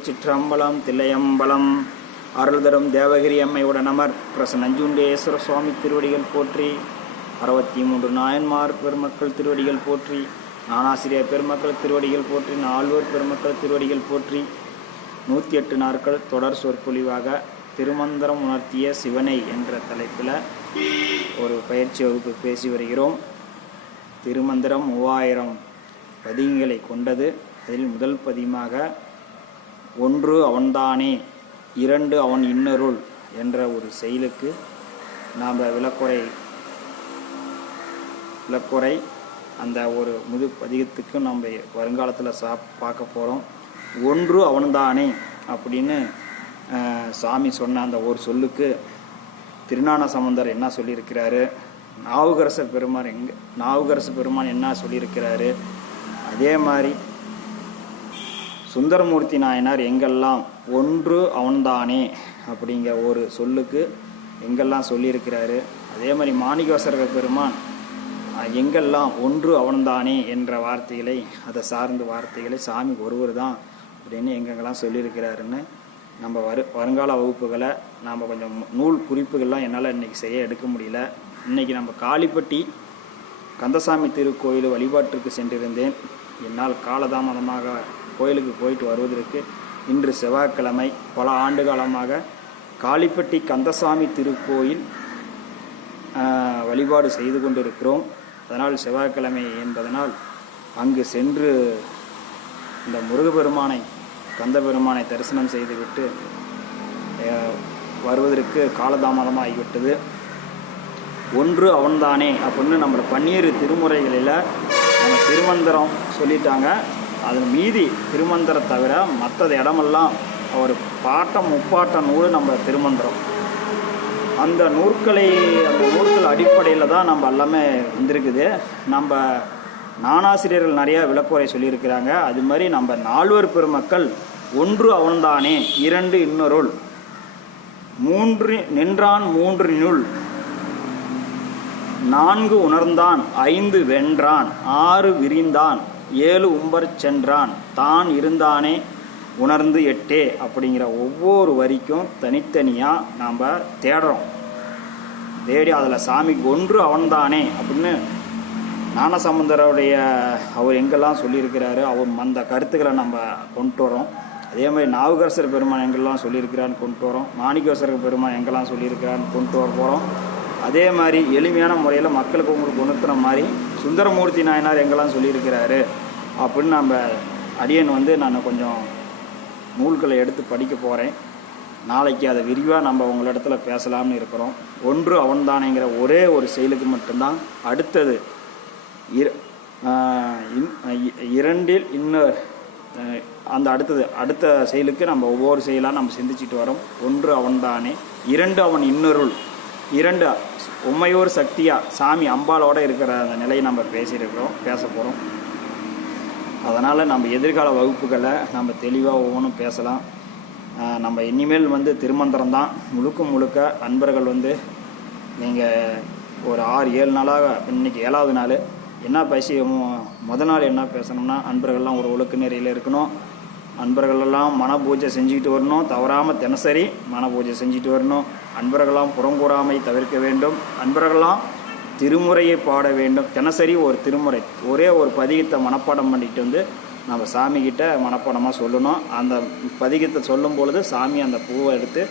திருச்சிற்றம்பலம் தில்லையம்பலம். அருள் தரும் தேவகிரி அம்மையுடனமர் பிரச நஞ்சுண்டேஸ்வர சுவாமி திருவடிகள் போற்றி. 63 நாயன்மார் பெருமக்கள் திருவடிகள் போற்றி. ஞானாசிரியர் பெருமக்கள் திருவடிகள் போற்றி. நால்வர் பெருமக்கள் திருவடிகள் போற்றி. 108 நாட்கள் தொடர் சொற்பொழிவாக திருமந்திரம் உணர்த்திய சிவனை என்ற தலைப்பில் ஒரு பயிற்சி வகுப்பு பேசி வருகிறோம். திருமந்திரம் 3000 பதிகங்களை கொண்டது. அதில் முதல் பதிகமாக 1 அவன்தானே 2 அவன் இன்னருள் என்ற ஒரு செயலுக்கு நாம் விளக்குறை அந்த ஒரு முது பதிகத்துக்கு நம்ம வருங்காலத்தில் பார்க்க போகிறோம். 1 அவன்தானே அப்படின்னு சாமி சொன்ன அந்த ஒரு சொல்லுக்கு திருஞான சம்பந்தர் என்ன சொல்லியிருக்கிறாரு, நாவுக்கரசு பெருமான் என்ன சொல்லியிருக்கிறாரு, அதே மாதிரி சுந்தரமூர்த்தி நாயனார் எங்கெல்லாம் 1 அவன்தானே அப்படிங்கிற ஒரு சொல்லுக்கு எங்கெல்லாம் சொல்லியிருக்கிறாரு, அதே மாதிரி மாணிக்கவாசகர் பெருமான் எங்கெல்லாம் 1 அவன்தானே என்ற வார்த்தைகளை, அதை சார்ந்த வார்த்தைகளை சாமி ஒருவர் தான் அப்படின்னு எங்கெங்கெல்லாம் சொல்லியிருக்கிறாருன்னு நம்ம வருங்கால வகுப்புகளை நாம் கொஞ்சம் நூல் குறிப்புகள்லாம் என்னால் இன்றைக்கி எடுக்க முடியல. இன்றைக்கி நம்ம காளிப்பட்டி கந்தசாமி திருக்கோயில் வழிபாட்டிற்கு சென்றிருந்தேன். என்னால் காலதாமதமாக கோயிலுக்கு போயிட்டு வருவதற்கு இன்று செவ்வாய்க்கிழமை. பல ஆண்டு காலமாக காளிப்பட்டி கந்தசாமி திருக்கோயில் வழிபாடு செய்து கொண்டிருக்கிறோம். அதனால் செவ்வாய்க்கிழமை என்பதனால் அங்கு சென்று இந்த முருகப்பெருமானை கந்தபெருமானை தரிசனம் செய்துவிட்டு வருவதற்கு காலதாமதமாகிவிட்டது. 1 அவன்தானே அப்படின்னு நம்மளை 12 திருமுறைகளில் நம்ம திருமந்திரம் சொல்லிட்டாங்க. அது மீதி திருமந்திரம் தவிர மற்றது இடமெல்லாம் ஒரு பாட்டம் முப்பாட்ட நூல் நம்ம திருமந்திரம். அந்த நூற்கள் அடிப்படையில் தான் நம்ம எல்லாமே வந்திருக்குது. நம்ம ஞானாசிரியர்கள் நிறையா விளக்குறை சொல்லியிருக்கிறாங்க. அது மாதிரி நம்ம நால்வர் பெருமக்கள் 1 அவன்தானே 2 இன்னருள் 3 நின்றான் 3 4 உணர்ந்தான் 5 வென்றான் 6 விரிந்தான் 7 உம்பர் சென்றான் தான் இருந்தானே உணர்ந்து 8 அப்படிங்கிற ஒவ்வொரு வரிக்கும் தனித்தனியாக நாம் தேடுறோம். தேடி அதில் சாமிக்கு 1 அவன்தானே அப்படின்னு ஞானசம்பந்தருடைய அவர் எங்கெல்லாம் சொல்லியிருக்கிறாரு, அவர் அந்த கருத்துக்களை நம்ம கொண்டு வரோம். அதே மாதிரி நாவுக்கரசர் பெருமான் எங்கெல்லாம் சொல்லியிருக்கிறான்னு கொண்டு வரோம். மாணிக்கவாசகர் பெருமான் எங்கெல்லாம் சொல்லியிருக்கிறான்னு கொண்டு வர போகிறோம். அதே மாதிரி எளிமையான முறையில் மக்களுக்கு உங்களுக்கு உணர்த்துற மாதிரி சுந்தரமூர்த்தி நாயனார் எங்கெல்லாம் சொல்லியிருக்கிறாரு அப்படின்னு நம்ம அடியன் நான் கொஞ்சம் நூல்களை எடுத்து படிக்க போகிறேன். நாளைக்கு அதை விரிவாக நம்ம உங்களிடத்துல பேசலாம்னு இருக்கிறோம். 1 அவன்தானேங்கிற ஒரே ஒரு செயலுக்கு மட்டும்தான். அடுத்தது 2 இன்னும் அந்த அடுத்த செயலுக்கு நம்ம ஒவ்வொரு செயலாக நம்ம சிந்திச்சுட்டு வரோம். 1 அவன்தானே 2 அவன் இன்னருள் 2 உம்மையோர் சக்தியா சாமி அம்பாலோடு இருக்கிற அந்த நிலையை நம்ம பேச போகிறோம். அதனால் நம்ம எதிர்கால வகுப்புகளை நம்ம தெளிவாக ஒவ்வொன்றும் பேசலாம். நம்ம இனிமேல் திருமந்திரம் தான் முழுக்க அன்பர்கள் நீங்கள் ஒரு 6-7 நாளாக இன்றைக்கி 7வது நாள் என்ன பேசி முதல் நாள் என்ன பேசணும்னா, அன்பர்கள்லாம் ஒரு ஒழுக்க நெறியில் இருக்கணும். அன்பர்களெல்லாம் மன பூஜை செஞ்சுக்கிட்டு வரணும். தவறாமல் தினசரி மன பூஜை செஞ்சுட்டு வரணும். அன்பர்களெல்லாம் புறங்கூறாமை தவிர்க்க வேண்டும். அன்பர்களெல்லாம் திருமுறையை பாட வேண்டும். தினசரி ஒரு திருமுறை ஒரே ஒரு பதிகத்தை மனப்பாடம் பண்ணிட்டு நம்ம சாமிக்கிட்ட மனப்பாடமாக சொல்லணும். அந்த பதிகத்தை சொல்லும் பொழுது சாமி அந்த பூவை எடுத்து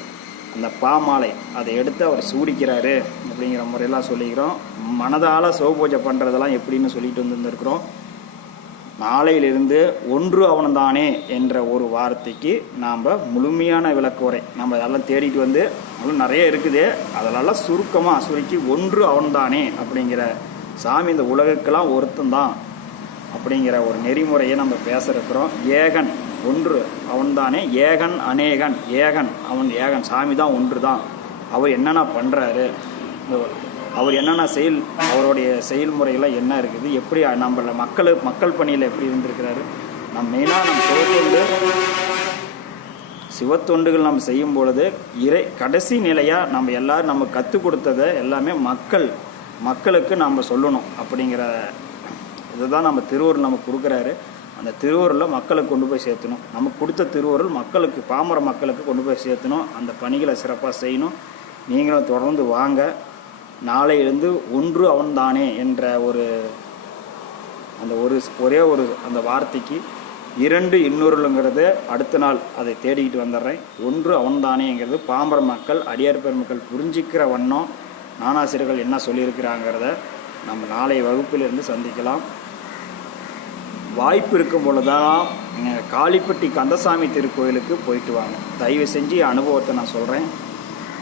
அந்த பாமாலை அதை எடுத்து அவர் சூடிக்கிறாரு அப்படிங்கிற முறையெல்லாம் சொல்லிக்கிறோம். மனதால் சிவபூஜை பண்ணுறதெல்லாம் எப்படின்னு சொல்லிட்டு வந்துருக்கிறோம். நாளையிலிருந்து 1 அவன்தானே என்ற ஒரு வார்த்தைக்கு நாம் முழுமையான விளக்குறை நம்ம அதெல்லாம் தேடிட்டு நிறைய இருக்குது. அதெல்லாம் சுருக்கமாக சுருக்கி 1 அவன்தானே அப்படிங்கிற சாமி இந்த உலகுக்கெல்லாம் ஒருத்தந்தான் அப்படிங்கிற ஒரு நெறிமுறையை நம்ம பேசுகிறோம். ஏகன் 1 அவன்தானே ஏகன் அநேகன் ஏகன் அவன் ஏகன் சாமி தான் 1 தான். அவர் என்னென்ன பண்ணுறாரு, அவர் என்னென்ன அவருடைய செயல்முறைகள்லாம் என்ன இருக்குது, எப்படி நம்மள மக்கள் பணியில் எப்படி இருந்திருக்கிறாரு. நம்ம மெயினாக நம்ம சிவத்தொண்டுகள் நம்ம செய்யும் பொழுது கடைசி நிலையாக நம்ம எல்லோரும் நம்ம கற்றுக் கொடுத்ததை எல்லாமே மக்களுக்கு நம்ம சொல்லணும் அப்படிங்கிற இதுதான் நம்ம திருவூர் நம்ம கொடுக்குறாரு. அந்த திருவருளில் மக்களுக்கு கொண்டு போய் சேர்த்தணும். நமக்கு கொடுத்த திருவருள் மக்களுக்கு, பாமர மக்களுக்கு கொண்டு போய் சேர்த்தணும். அந்த பணிகளை சிறப்பாக செய்யணும். நீங்களும் தொடர்ந்து வாங்க. நாளையிலிருந்து ஒன்று அவன்தானே என்ற ஒரே ஒரு அந்த வார்த்தைக்கு 2 இன்னொருங்கிறது அடுத்த நாள் அதை தேடிக்கிட்டு வந்துடுறேன். ஒன்று அவன்தானேங்கிறது பாமர மக்கள், அடியார் பெருமக்கள் புரிஞ்சிக்கிற வண்ணம் ஞானாசிரியர்கள் என்ன சொல்லியிருக்கிறாங்கிறத நம்ம நாளைய வகுப்பிலிருந்து சந்திக்கலாம். வாய்ப்பு இருக்கும் பொழுதுதான் காளிப்பட்டி கந்தசாமி திருக்கோயிலுக்கு போயிட்டு வாங்க. தயவு செஞ்சு அனுபவத்தை நான் சொல்கிறேன்.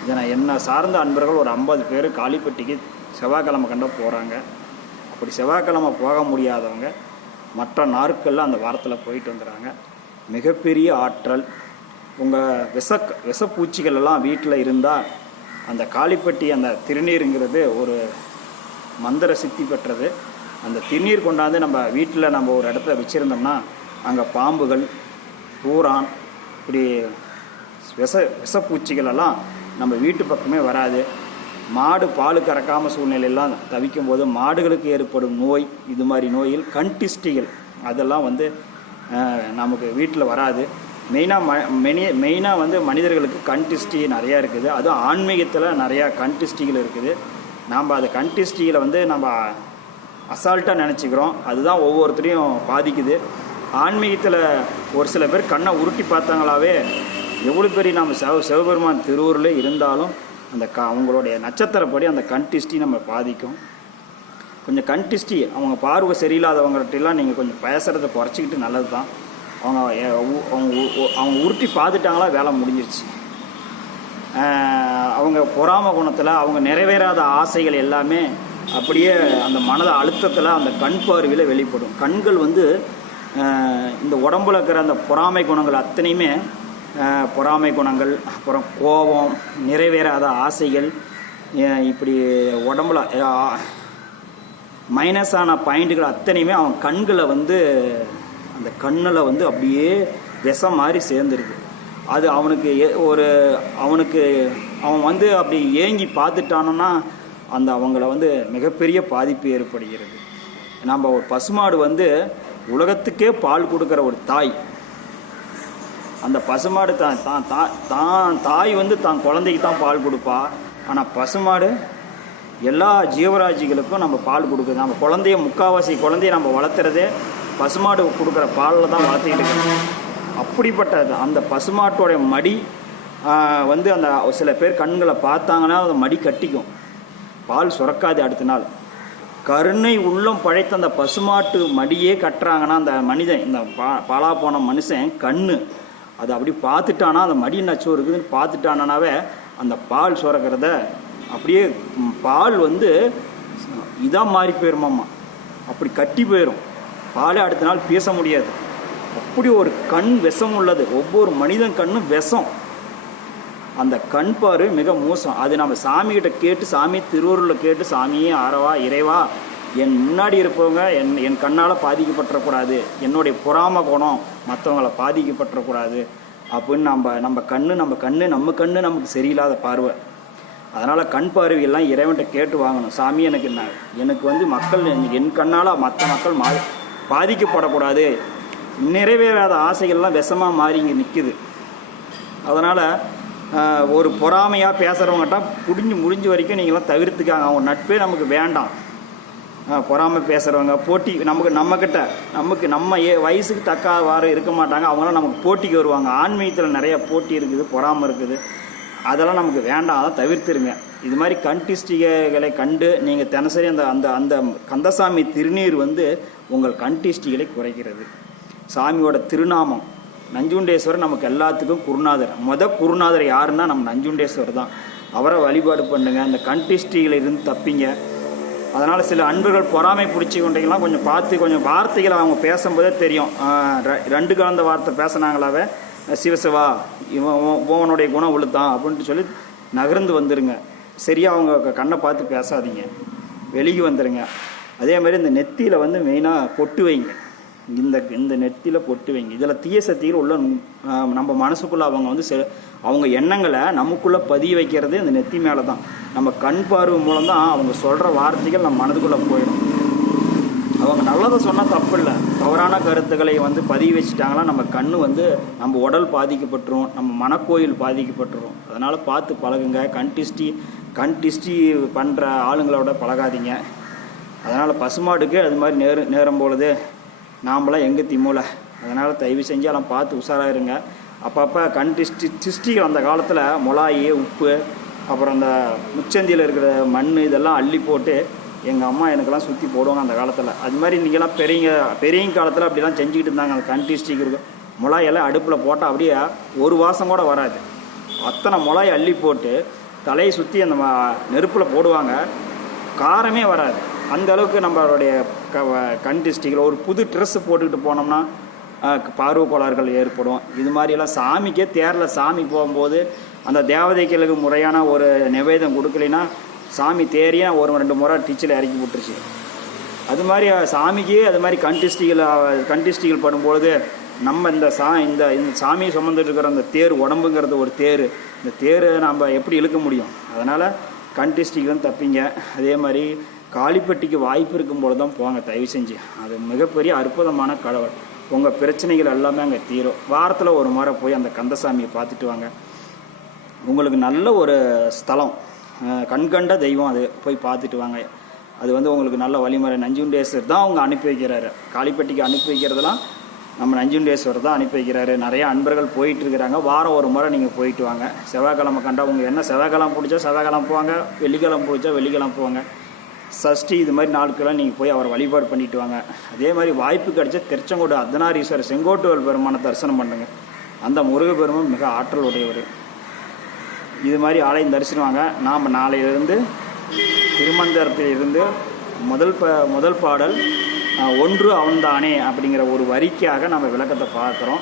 இதை நான் என்னை சார்ந்த அன்பர்கள் ஒரு 50 பேர் காளிப்பட்டிக்கு செவ்வாய்க்கிழமை கண்ட போகிறாங்க. அப்படி செவ்வாய்க்கிழமை போக முடியாதவங்க மற்ற நாட்களில் அந்த வாரத்தில் போயிட்டு வந்துடுறாங்க. மிகப்பெரிய ஆற்றல். உங்கள் விஷப்பூச்சிகள் எல்லாம் வீட்டில் இருந்தால் அந்த காளிப்பட்டி அந்த திருநீருங்கிறது ஒரு மந்திர சித்தி பெற்றது. அந்த திருநீர் கொண்டாந்து நம்ம வீட்டில் நம்ம ஒரு இடத்துல வச்சுருந்தோம்னா அங்கே பாம்புகள், பூரான், இப்படி விஷப்பூச்சிகள் எல்லாம் நம்ம வீட்டு பக்கமே வராது. மாடு பால் கறக்காமல் சூழ்நிலையெல்லாம் தவிக்கும் போது மாடுகளுக்கு ஏற்படும் நோய், இது மாதிரி நோய்கள், கண்திஷ்டிகள் அதெல்லாம் நமக்கு வீட்டில் வராது. மெயினாக மனிதர்களுக்கு கண்திஷ்டி நிறையா இருக்குது. அதுவும் ஆன்மீகத்தில் நிறையா கண்திஷ்டிகள் இருக்குது. நாம் அந்த கண்திஷ்டிகளை நம்ம அசால்ட்டாக நினச்சிக்கிறோம். அதுதான் ஒவ்வொருத்தரையும் பாதிக்குது. ஆன்மீகத்தில் ஒரு சில பேர் கண்ணை உருட்டி பார்த்தாங்களாவே எவ்வளோ பெரிய நம்ம சிவபெருமான் திருவூரில் இருந்தாலும் அந்த அவங்களுடைய நட்சத்திரப்படி அந்த கண்திஷ்டி நம்ம பாதிக்கும். கொஞ்சம் கண்திஷ்டி அவங்க பார்வை சரியில்லாதவங்கள்ட்டெல்லாம் நீங்கள் கொஞ்சம் பேசுகிறத குறைச்சிக்கிட்டு நல்லது தான். அவங்க உருட்டி பார்த்துட்டாங்களா வேலை முடிஞ்சிருச்சு. அவங்க பொறாம குணத்தில் அவங்க நிறைவேறாத ஆசைகள் எல்லாமே அப்படியே அந்த மனத அழுத்தத்தில் அந்த கண் பார்வையில் வெளிப்படும். கண்கள் இந்த உடம்புல இருக்கிற அந்த பொறாமை குணங்கள் அத்தனையுமே, பொறாமை குணங்கள், அப்புறம் கோபம், நிறைவேறாத ஆசைகள், இப்படி உடம்புல மைனஸான பாயிண்ட்டுகள் அத்தனையுமே அவன் கண்களை அந்த கண்ணில் அப்படியே விஷம் மாதிரி சேர்ந்துருக்கு. அது அவனுக்கு அவன் அப்படி ஏங்கி பார்த்துட்டானோன்னா அவங்கள மிகப்பெரிய பாதிப்பு ஏற்படுகிறது. நம்ம ஒரு பசுமாடு உலகத்துக்கே பால் கொடுக்குற ஒரு தாய். அந்த பசுமாடு தாய் தான் குழந்தைக்கு தான் பால் கொடுப்பா. ஆனால் பசுமாடு எல்லா ஜீவராசிகளுக்கும் நம்ம பால் கொடுக்குது. நம்ம முக்கால்வாசி குழந்தைய நம்ம வளர்த்துறதே பசுமாடு கொடுக்குற பாலில் தான் வளர்த்துக்கிட்டு இருக்கோம். அப்படிப்பட்டது அந்த பசுமாட்டோடைய மடி அந்த சில பேர் கண்களை பார்த்தாங்கன்னா அந்த மடி கட்டிக்கும், பால் சுரக்காது அடுத்த நாள். கருணை உள்ளம் படைத்த அந்த பசுமாட்டு மடியே கட்டுறாங்கன்னா அந்த மனிதன், இந்த பாலா போன மனுஷன் அது அப்படி பார்த்துட்டானா அந்த மடி நச்சு இருக்குதுன்னு பார்த்துட்டானாவே அந்த பால் சுரக்கிறத அப்படியே பால் இதாக மாறி போயிருமாம்மா. அப்படி கட்டி போயிடும். பாலே அடுத்த நாள் பேச முடியாது. அப்படி ஒரு கண் விஷம் உள்ளது. ஒவ்வொரு மனிதன் கண்ணும் விஷம். அந்த கண் பார்வை மிக மோசம். அது நம்ம சாமிகிட்ட கேட்டு, சாமி திருவருளில் கேட்டு, சாமியே ஆரவா இறைவா என் முன்னாடி இருப்பவங்க என் கண்ணால் பாதிக்கப்பட்டுறக்கூடாது, என்னுடைய பொறாம குணம் மற்றவங்களை பாதிக்கப்பட்டுறக்கூடாது அப்படின்னு நம்ம கண்ணு நமக்கு சரியில்லாத பார்வை. அதனால் கண் பார்வையெல்லாம் இறைவன்கிட்ட கேட்டு வாங்கணும். சாமி எனக்கு மக்கள் என் கண்ணால் மற்ற மக்கள் பாதிக்கப்படக்கூடாது. நிறைவேறாத ஆசைகள்லாம் விஷமாக மாறி இங்கே நிற்குது. அதனால் ஒரு பொறாமையாக பேசுகிறவங்ககிட்ட முடிஞ்ச வரைக்கும் நீங்களாம் தவிர்த்துக்காங்க. அவங்க நட்பே நமக்கு வேண்டாம். பொறாமை பேசுகிறவங்க, போட்டி நம்மக்கிட்ட நம்ம வயசுக்கு தக்கவாறு இருக்க மாட்டாங்க. அவங்களாம் நமக்கு போட்டிக்கு வருவாங்க. ஆன்மீகத்தில் நிறைய போட்டி இருக்குது, பொறாமை இருக்குது. அதெல்லாம் நமக்கு வேண்டாம். அதை தவிர்த்துருங்க. இது மாதிரி கண்திஷ்டிகளை கண்டு நீங்கள் தினசரி அந்த கந்தசாமி திருநீர் உங்கள் கண்திஷ்டிகளை குறைக்கிறது. சாமியோட திருநாமம் நஞ்சுண்டேஸ்வரர் நமக்கு எல்லாத்துக்கும் குருநாதர். குருநாதர் யாருன்னா நம்ம நஞ்சுண்டேஸ்வரர் தான். அவரை வழிபாடு பண்ணுங்க. அந்த கண்திஷ்டிகளை இருந்து தப்பிங்க. அதனால் சில அன்பர்கள் பொறாமை பிடிச்சி கொண்டீங்களாம் கொஞ்சம் பார்த்து, கொஞ்சம் வார்த்தைகளை அவங்க பேசும்போதே தெரியும். 2 கலந்த வார்த்தை பேசினாங்களாவே சிவசிவா இவனுடைய குணம் உளுத்தான் அப்படின்ட்டு சொல்லி நகர்ந்து வந்துடுங்க. சரியாக அவங்க கண்ணை பார்த்து பேசாதீங்க, வெளியே வந்துடுங்க. அதே மாதிரி இந்த நெத்தியில் மெயினாக பொட்டு வைங்க. இந்த நெத்தியில் பொட்டு வைங்க. இதில் தீய சக்திகள் உள்ள நம்ம மனசுக்குள்ளே அவங்க எண்ணங்களை நமக்குள்ளே பதிய வைக்கிறது இந்த நெத்தி மேலே தான். நம்ம கண் பார்வை மூலம் தான் அவங்க சொல்கிற வார்த்தைகள் நம்ம மனதுக்குள்ளே போயிடும். அவங்க நல்லதை சொன்னால் தப்பு இல்லை. தவறான கருத்துக்களை வந்து பதிவு வச்சுட்டாங்கன்னா நம்ம கண் வந்து நம்ம உடல் பாதிக்கப்பட்டுரும், நம்ம மனக்கோயில் பாதிக்கப்பட்டுரும். அதனால் பார்த்து பழகுங்க. கண் டிஸ்டி பண்ணுற ஆளுங்களோட பழகாதீங்க. அதனால் பசுமாடுக்கு அது மாதிரி நேரம் பொழுது நாம்ளாம் எங்கே திமுல. அதனால் தயவு செஞ்சு எல்லாம் பார்த்து உஷாராக இருங்க. அப்பப்போ கண் டிஸ்டிகள் அந்த காலத்தில் மிளகாய், உப்பு, அப்புறம் அந்த முச்சந்தியில் இருக்கிற மண் இதெல்லாம் அள்ளி போட்டு எங்கள் அம்மா எனக்கெல்லாம் சுற்றி போடுவாங்க அந்த காலத்தில். அது மாதிரி இன்றைக்கெல்லாம் பெரியங்க காலத்தில் அப்படிலாம் செஞ்சுக்கிட்டு இருந்தாங்க. அந்த கண் டிஸ்டிக் இருக்கும் மிளகாயெல்லாம் அடுப்பில் போட்டால் அப்படியே ஒரு வாசம் கூட வராது. அத்தனை மிளகாய் அள்ளி போட்டு தலையை சுற்றி அந்த நெருப்பில் போடுவாங்க, காரமே வராது. அந்த அளவுக்கு நம்மளுடைய கண் டிஸ்டிக்கில் ஒரு புது ட்ரெஸ்ஸு போட்டுக்கிட்டு போனோம்னா பார்வை கோளாறுகள் ஏற்படும். இது மாதிரியெல்லாம் சாமிக்கே தேரில் சாமி போகும்போது அந்த தேவதைகளுக்கு முறையான ஒரு நிவேதம் கொடுக்கலைன்னா சாமி தேரியே ஒரு 2 முறை டீச்சில் இறக்கி விட்டுருச்சு. அது மாதிரி சாமிக்கே அது மாதிரி கண்டிஸ்டிகள் படும்பொழுது நம்ம இந்த சாமியை சுமந்துட்டு இருக்கிற அந்த தேர் உடம்புங்கிறது ஒரு தேர். இந்த தேர் நம்ம எப்படி இழுக்க முடியும்? அதனால் கண்டிஸ்டிகளும் தப்பிங்க. அதே மாதிரி காளிப்பட்டிக்கு வாய்ப்பு இருக்கும்போது தான் போங்க தயவு செஞ்சு. அது மிகப்பெரிய அற்புதமான கடவுள். உங்கள் பிரச்சனைகள் எல்லாமே அங்கே தீரும். வாரத்தில் ஒரு முறை போய் அந்த கந்தசாமியை பார்த்துட்டு வாங்க. உங்களுக்கு நல்ல ஒரு ஸ்தலம், கண்கண்ட தெய்வம், அது போய் பார்த்துட்டு வாங்க. அது வந்து உங்களுக்கு நல்ல வழிமுறை. நஞ்சுண்டேஸ்வர் தான் அவங்க அனுப்பி வைக்கிறாரு. காளிப்பட்டிக்கு அனுப்பி வைக்கிறதுலாம் நம்ம நஞ்சுண்டேஸ்வர் தான் அனுப்பி வைக்கிறாரு. நிறைய அன்பர்கள் போயிட்டுருக்கிறாங்க. வாரம் ஒரு முறை நீங்கள் போயிட்டு வாங்க. செவ்வாய்க்கிழமை கண்டா உங்கள் என்ன செவ்வாய்க்கிழமை பிடிச்சா செவ்வாய்க்கிழமை போவாங்க, வெள்ளிக்கிழமை பிடிச்சா வெள்ளிக்கிழமை போவாங்க. சஷ்டி இது மாதிரி நாட்கள்லாம் நீங்கள் போய் அவரை வழிபாடு பண்ணிட்டு வாங்க. அதே மாதிரி வாய்ப்பு கிடைச்சா திருச்செங்கோடு அர்த்தநாரீஸ்வரர் செங்கோட்டுவல் பெருமானை தரிசனம் பண்ணுங்க. அந்த முருகப்பெருமான் மிக ஆற்றல் உடையவர். இது மாதிரி ஆலயம் தரிசனவாங்க. நாம் நாளையிலிருந்து திருமந்திரத்தில் இருந்து முதல் பாடல் ஒன்று அவன்தானே அப்படிங்கிற ஒரு வரிக்காக நம்ம விளக்கத்தை பார்க்குறோம்.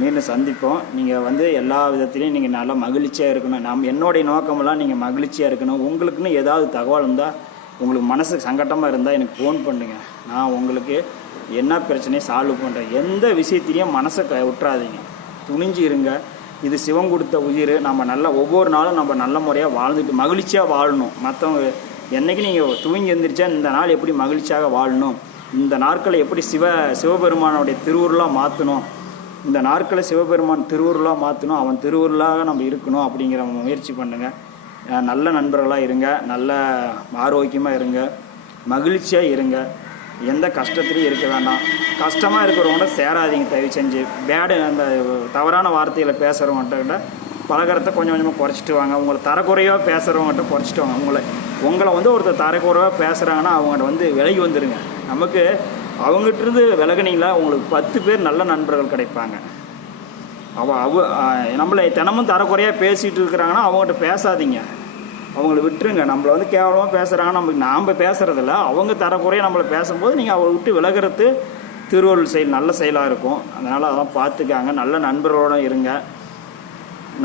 மீண்டும் சந்திப்போம். நீங்கள் வந்து எல்லா விதத்துலேயும் நீங்கள் நல்லா மகிழ்ச்சியாக இருக்கணும். என்னுடைய நோக்கமெல்லாம் நீங்கள் மகிழ்ச்சியாக இருக்கணும். உங்களுக்குன்னு ஏதாவது தகவல் இருந்தால், உங்களுக்கு மனசுக்கு சங்கட்டமாக இருந்தால் எனக்கு ஃபோன் பண்ணுங்கள். நான் உங்களுக்கு என்ன பிரச்சனையை சால்வ் பண்ணுறேன். எந்த விஷயத்திலையும் மனசை விட்டுறாதீங்க, துணிஞ்சு இருங்க. இது சிவன் கொடுத்த உயிர். நம்ம ஒவ்வொரு நாளும் நம்ம நல்ல முறையாக வாழ்ந்துட்டு மகிழ்ச்சியாக வாழணும். மற்றவங்க என்றைக்கு நீங்கள் தூங்கி எழுந்திரிச்சா இந்த நாள் எப்படி மகிழ்ச்சியாக வாழணும், இந்த நாட்களை எப்படி சிவபெருமானுடைய திருவுருளாக மாற்றணும், இந்த நாட்களை சிவபெருமான் திருவுருளாக மாற்றணும், அவன் திருவுருளாக நம்ம இருக்கணும் அப்படிங்கிற முயற்சி பண்ணுங்கள். நல்ல நண்பர்களாக இருங்க, நல்ல ஆரோக்கியமாக இருங்க, மகிழ்ச்சியாக இருங்க. எந்த கஷ்டத்துலையும் இருக்க வேண்டாம். கஷ்டமாக இருக்கிறவங்கள்ட்ட சேராதீங்க தயவு செஞ்சு. அந்த தவறான வார்த்தைகளை பேசுகிறவங்ககிட்ட பழகிறத கொஞ்சம் கொஞ்சமாக குறைச்சிட்டு வாங்க. உங்களை தரக்குறையாக பேசுகிறவங்ககிட்ட குறைச்சிட்டு வாங்க. உங்களை வந்து ஒருத்தர் தரக்குறைவாக பேசுகிறாங்கன்னா அவங்கள்ட்ட வந்து விலகி வந்துடுங்க. நமக்கு அவங்ககிட்டருந்து விலகினீங்களா உங்களுக்கு 10 பேர் நல்ல நண்பர்கள் கிடைப்பாங்க. நம்மளை தினமும் தரக்குறையாக பேசிகிட்டு இருக்கிறாங்கன்னா அவங்ககிட்ட பேசாதீங்க, அவங்கள விட்டுருங்க. நம்மளை வந்து கேவலமாக பேசுகிறாங்கன்னா நாம் பேசுகிறதில்ல, அவங்க தரக்குறையாக நம்மளை பேசும்போது நீங்கள் அவளை விட்டு விலகிறது திருவருள் செயல், நல்ல செயலாக இருக்கும். அதனால் அதெல்லாம் பார்த்துக்காங்க. நல்ல நண்பர்களோடு இருங்க.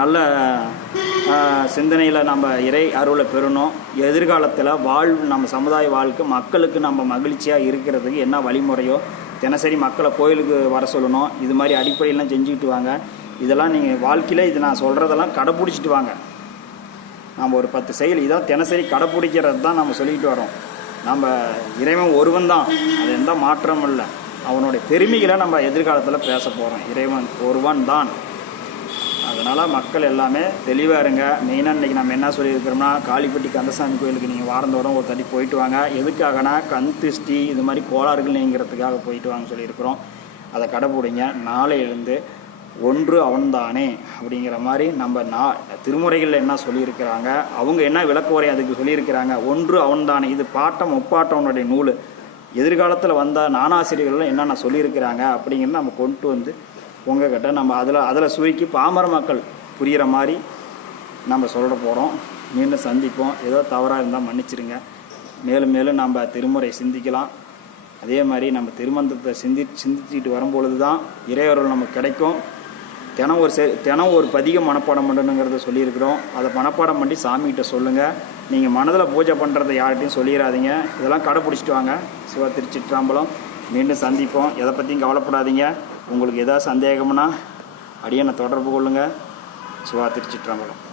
நல்ல சிந்தனையில் நம்ம இறை அருளை பெறணும். எதிர்காலத்தில் நம்ம சமுதாய வாழ்க்கை மக்களுக்கு நம்ம மகிழ்ச்சியாக இருக்கிறதுக்கு என்ன வழிமுறையோ தினசரி மக்களை கோயிலுக்கு வர சொல்லணும். இது மாதிரி அடிப்படையெல்லாம் செஞ்சுக்கிட்டு வாங்க. இதெல்லாம் நீங்கள் வாழ்க்கையில் இது நான் சொல்கிறதெல்லாம் கடைப்பிடிச்சிட்டு வாங்க. நம்ம ஒரு 10 செயல் இதான் தினசரி கடைப்பிடிக்கிறது தான் நம்ம சொல்லிக்கிட்டு வரோம். நம்ம இறைவன் ஒருவன் தான், அது எந்த மாற்றமும் இல்லை. அவனுடைய பெருமைகளை நம்ம எதிர்காலத்தில் பேச போகிறோம். இறைவன் ஒருவன் தான். அதனால் மக்கள் எல்லாமே தெளிவாக இருங்க. மெயினாக இன்றைக்கி நம்ம என்ன சொல்லியிருக்கிறோம்னா, காளிப்பட்டி கந்தசாமி கோயிலுக்கு நீங்கள் வாரந்தோறும் ஒரு தட்டி போயிட்டு வாங்க. எதுக்காகனா கண் திருஷ்டி இது மாதிரி கோளாறுகள் நீங்கிறதுக்காக போயிட்டு வாங்க சொல்லியிருக்கிறோம். அதை கடைப்பிடிங்க. நாளையிலிருந்து ஒன்று அவன்தானே அப்படிங்கிற மாதிரி நம்ம திருமுறைகளில் என்ன சொல்லியிருக்கிறாங்க, அவங்க என்ன விளக்குவரை அதுக்கு சொல்லியிருக்கிறாங்க. ஒன்று அவன்தானே, இது பாட்டம் முப்பாட்டவனுடைய நூல். எதிர்காலத்தில் வந்த நானாசிரியர்கள் என்னென்ன சொல்லியிருக்கிறாங்க அப்படிங்கிறத நம்ம கொண்டு வந்து உங்கள்கிட்ட நம்ம அதில் சுருக்கி பாமர மக்கள் புரிகிற மாதிரி நம்ம சொல்ல போகிறோம். மீண்டும் சந்திப்போம். ஏதோ தவறாக இருந்தால் மன்னிச்சிருங்க. மேலும் மேலும் நம்ம திருமுறை சிந்திக்கலாம். அதே மாதிரி நம்ம திருமந்திரத்தை சிந்திச்சுட்டு வரும்பொழுது தான் இறையருள் நமக்கு கிடைக்கும். தினம் ஒரு பதிகம் மனப்பாடம் பண்ணணுங்கிறத சொல்லியிருக்கிறோம். அதை மனப்பாடம் பண்ணி சாமிகிட்ட சொல்லுங்கள். நீங்கள் மனதில் பூஜை பண்ணுறதை யார்கிட்டையும் சொல்லிடாதீங்க. இதெல்லாம் கடைப்பிடிச்சிட்டு வாங்க. சிவா திருச்சிற்றம்பலம். மீண்டும் சந்திப்போம். எதை பற்றியும் கவலைப்படாதீங்க. உங்களுக்கு எதாவது சந்தேகம்னா அடியனை தொடர்பு கொள்ளுங்கள். சிவா திருச்சிற்றம்பலம்.